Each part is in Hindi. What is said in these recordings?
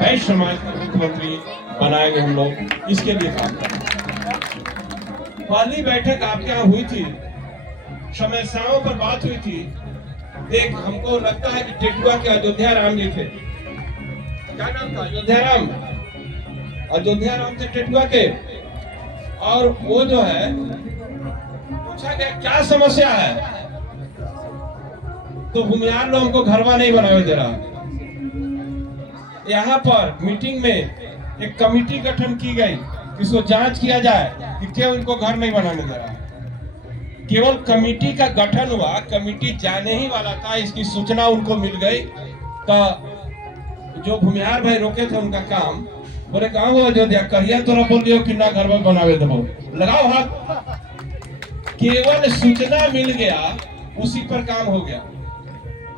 वैश्य समाज का मुख्यमंत्री बनाएंगे हम लोग, इसके लिए काम करेंगे। पहली बैठक आपके यहाँ हुई थी, समस्याओं पर बात हुई थी। एक हमको लगता है कि टेटुआ के अयोध्या राम जी थे, क्या नाम था? अयोध्या राम थे टेटुआ के। और वो जो है पूछा गया क्या समस्या है, तो भूमिहार लोग हमको घरवा नहीं बनावे दे रहा। यहाँ पर मीटिंग में एक कमेटी गठन की गई, इसको जांच किया जाए कि क्यों इनको घर नहीं बनाने दे रहा। केवल कमेटी का गठन हुआ, कमेटी जाने ही वाला था, इसकी सूचना उनको मिल गई। तो जो भूमिहार भाई रोके थे उनका काम, बोले कहाँ हुआ अयोध्या, कहिया तोरा बोल दियो कि ना घर में बनावे देबो, लगाओ हाथ। केवल सूचना मिल गया, उसी पर काम हो गया।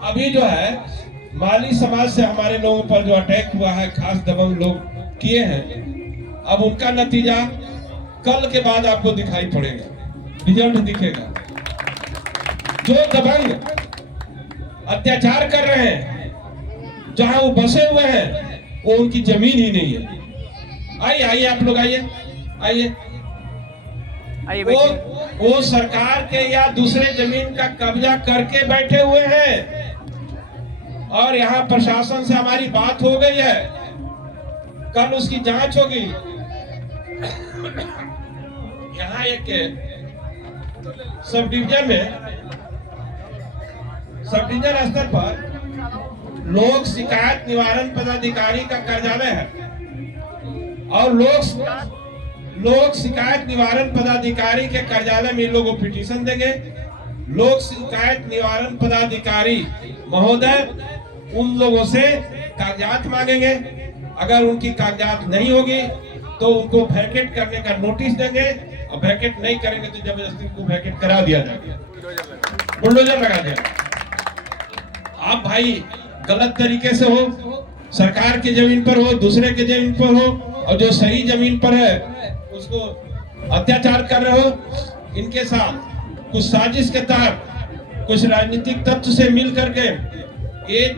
अभी जो है माली समाज से हमारे लोगों पर जो अटैक हुआ है, खास दबंग लोग किए हैं, अब उनका नतीजा कल के बाद आपको दिखाई पड़ेगा, रिजल्ट दिखेगा। जो दबंग अत्याचार कर रहे हैं, जहां वो बसे हुए हैं, वो उनकी जमीन ही नहीं है। आइए आइए आप लोग आइए आइए। वो सरकार के या दूसरे जमीन का कब्जा करके बैठे हुए हैं, और यहाँ प्रशासन से हमारी बात हो गई है, कल उसकी जांच होगी। यहाँ एक सब डिवीजन स्तर पर लोक शिकायत निवारण पदाधिकारी का कार्यालय है, और लोक शिकायत निवारण पदाधिकारी के कार्यालय में लोग पिटीशन देंगे। लोक शिकायत निवारण पदाधिकारी महोदय उन लोगों से कागजात मांगेंगे। अगर उनकी कागजात नहीं होगी तो उनको वैकेट करने का नोटिस देंगे, और वैकेट नहीं करेंगे तो जबरदस्ती उनको वैकेट करा दिया जाएगा, बुलडोजर लगा दिया। आप भाई गलत तरीके से हो, सरकार की जमीन पर हो, दूसरे के जमीन पर हो, और जो सही जमीन पर है उसको अत्याचार कर रहे हो। इनके साथ कुछ साजिश के तहत कुछ राजनीतिक तत्व से मिल करके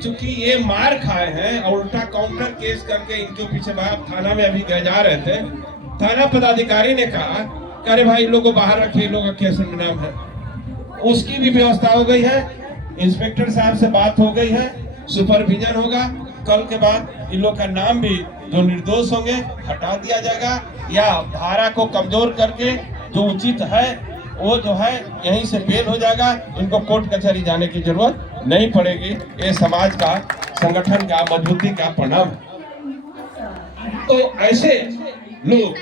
चूंकि ये मार खाए हैं और उल्टा काउंटर केस करके इनके पीछे थाना में अभी गए जा रहे थे, थाना पदाधिकारी ने कहा अरे भाई लोगों को बाहर रखिए, लोगों का केस में नाम है। उसकी भी व्यवस्था हो गई है, इंस्पेक्टर साहब से बात हो गई है, सुपरविजन होगा। कल के बाद इन लोग का नाम भी जो निर्दोष होंगे हटा दिया जाएगा, या धारा को कमजोर करके जो उचित है वो जो है यहीं से बेल हो जाएगा। इनको कोर्ट कचहरी जाने की जरूरत नहीं पड़ेगी। ये समाज का, संगठन का मजबूती का परिणाम है। तो ऐसे लोग,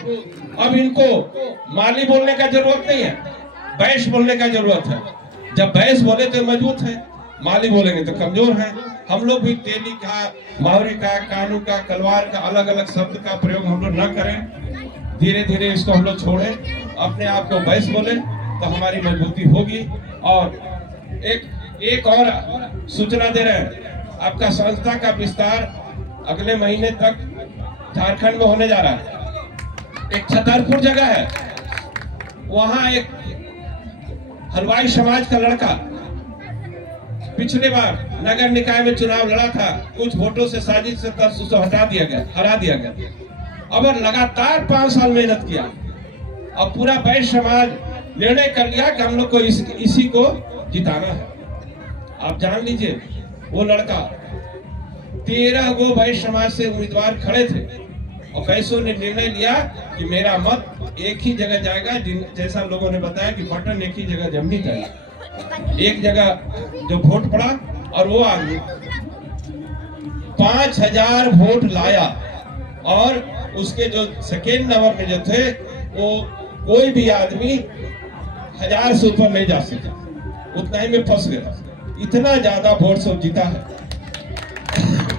अब इनको माली बोलने का जरूरत नहीं है, वैश्य बोलने का जरूरत है। जब वैश्य बोले तो मजबूत है, माली बोलेंगे तो कमजोर है। हम लोग भी तेली का, मावरी का, कानू का, कलवार का, अलग अलग शब्द का प्रयोग हम लोग न करें। धीरे धीरे इसको हम लोग छोड़े, अपने आप को वैश्य बोले तो हमारी मजबूती होगी। और एक और सूचना दे रहे हैं, आपका संस्था का विस्तार अगले महीने तक झारखंड में होने जा रहा है। एक छतरपुर जगह है, वहां एक हलवाई समाज का लड़का पिछले बार नगर निकाय में चुनाव लड़ा था, कुछ वोटों से साजिश से उसको हरा दिया गया। अब लगातार 5 साल मेहनत किया, अब पूरा वैश्य समाज निर्णय कर लिया कि हम लोग को इसी को जिताना है। आप जान लीजिए, वो लड़का 13 गो वैश्य समाज से उम्मीदवार खड़े थे, और वैश्यों ने निर्णय लिया कि मेरा मत एक ही जगह जाएगा, जैसा लोगों ने बताया कि बटन एक ही जगह जमनी चाहिए। एक जगह जो वोट पड़ा और वो आदमी 5000 वोट लाया, और उसके जो सेकेंड नंबर में जो थे वो कोई भी आदमी 1000 से ऊपर नहीं जा सका, उतना ही में फंस गया। इतना ज्यादा वोट से जीता है।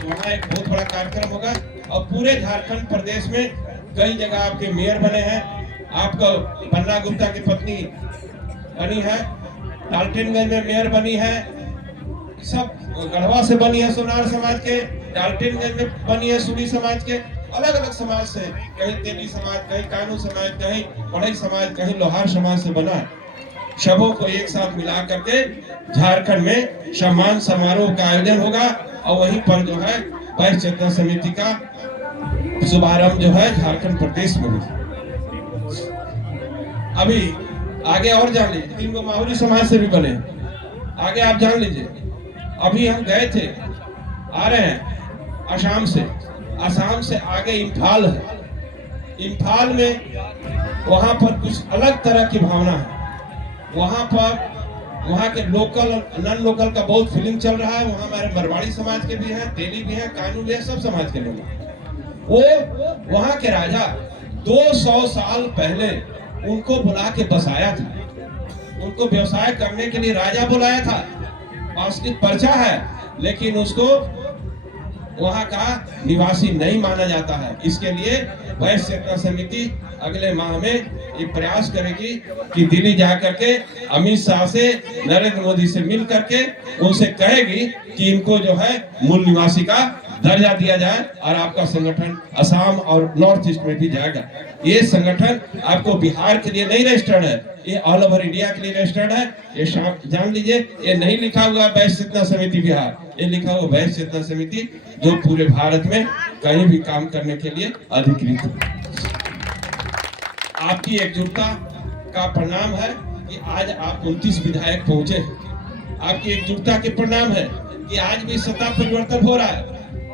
वहाँ एक बहुत बड़ा कार्यक्रम होगा, और पूरे झारखंड प्रदेश में कई जगह आपके मेयर बने हैं। आपका पन्ना गुप्ता की पत्नी बनी है, डाल्टनगंज में मेयर बनी है, सब गढ़वा से बनी है सोनार समाज के, डाल्टनगंज में बनी है सूरी समाज के, अलग अलग समाज से, कहीं तेली समाज, कहीं कानू समाज, कहीं बढ़ई समाज, कहीं लोहार समाज से बना है। सबों को एक साथ मिला करके झारखंड में सम्मान समारोह का आयोजन होगा, और वहीं पर जो है वैश्य चेतना समिति का शुभारंभ जो है झारखंड प्रदेश में हुआ। अभी आगे और जान लीजिए, 3 गो माहुरी समाज से भी बने, आगे आप जान लीजिए। अभी हम गए थे, आ रहे हैं असम से, असम से आगे इम्फाल है, इम्फाल में वहां पर कुछ अलग तरह की भावना है। वहां पर वहां के लोकल और नॉन लोकल का बहुत फीलिंग चल रहा है। वहां हमारे मरवाड़ी समाज के भी हैं, तेली भी हैं, कानू भी हैं, सब समाज के लोग हैं। वो वहां के राजा 200 साल पहले उनको बुला के बसाया था, उनको व्यवसाय करने के लिए राजा बुलाया था। वास्तविक पर्चा है, लेकिन उसको वहां का निवासी नहीं माना जाता है। इसके लिए वैश्य चेतना समिति अगले माह में ये प्रयास करेगी कि दिल्ली जाकर के अमित शाह से, नरेंद्र मोदी से मिल करके उनसे कहेगी कि इनको जो है मूल निवासी का दर्जा दिया जाए और आपका संगठन असम और नॉर्थ ईस्ट में भी जाएगा। ये संगठन आपको बिहार के लिए नहीं रजिस्टर्ड है, ये ऑल ओवर इंडिया के लिए रजिस्टर्ड है। ये जान लीजिए, ये नहीं लिखा हुआ वैश्य चेतना समिति बिहार, ये लिखा हुआ वैश्य चेतना समिति जो पूरे भारत में कहीं भी काम करने के लिए अधिकृत है। आपकी एकजुटता का परिणाम है कि आज आप 29 विधायक पहुंचे हैं। आपकी एकजुटता के परिणाम है कि आज भी सत्ता परिवर्तन हो रहा है,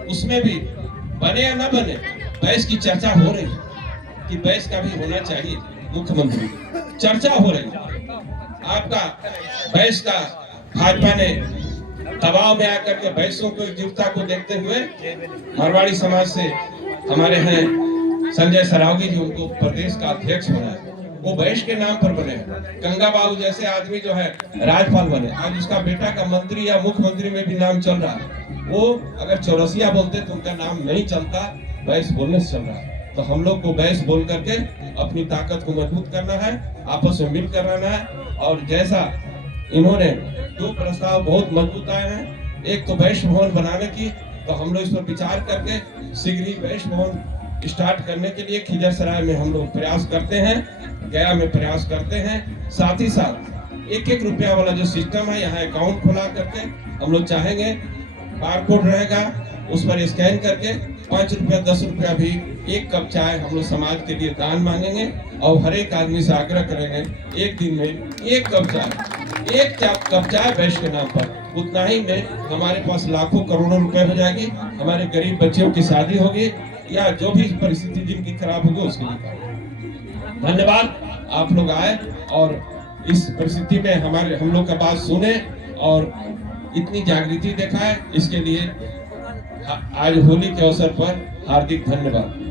उसमें भी बने या न बने वैश्य की चर्चा हो रही है कि वैश्य का भी होना चाहिए मुख्यमंत्री, चर्चा हो रही है। आपका वैश्य का भाजपा ने दबाव में आकर के वैश्यों को एकजुटता को देखते हुए मारवाड़ी समाज से हमारे हैं संजय सरावगी जी, उनको प्रदेश का अध्यक्ष बना है। वो वैश्य के नाम पर बने। गंगा बाबू जैसे आदमी जो है राज्यपाल बने, आज उसका बेटा का मंत्री या मुख्यमंत्री में भी नाम चल रहा है। वो अगर चौरसिया बोलते तो उनका नाम नहीं चलता, वैश्य बोलने से चल रहा है। तो हम लोग को वैश्य बोल करके अपनी ताकत को मजबूत करना है, आपस में मिलकर रहना है। और जैसा इन्होंने 2 प्रस्ताव बहुत मजबूत आए हैं, एक तो वैश्य भवन बनाने की, तो हम लोग इस पर विचार करके शीघ्र ही वैश्य भवन स्टार्ट करने के लिए खिजरसराय में हम लोग प्रयास करते हैं, गया में प्रयास करते हैं। साथ ही साथ 1-1 रुपया वाला जो सिस्टम है, यहाँ अकाउंट खुला करके हम लोग चाहेंगे, बारकोड रहेगा, उस पर स्कैन करके 5 रुपया 10 रुपया भी 1 कप चाय हम लोग समाज के लिए दान मांगेंगे। और हर एक आदमी से आग्रह करेंगे, एक दिन में 1 कप चाय, 1 कप चाय वैश्य के नाम पर, उतना ही में हमारे पास लाखों करोड़ों रुपए हो जाएगी। हमारे गरीब बच्चों की शादी होगी या जो भी परिस्थिति जिनकी खराब होगी उसके लिए। धन्यवाद, आप लोग आए और इस परिस्थिति में हम लोग का बात सुने और इतनी जागृति दिखाए, इसके लिए आज होली के अवसर पर हार्दिक धन्यवाद।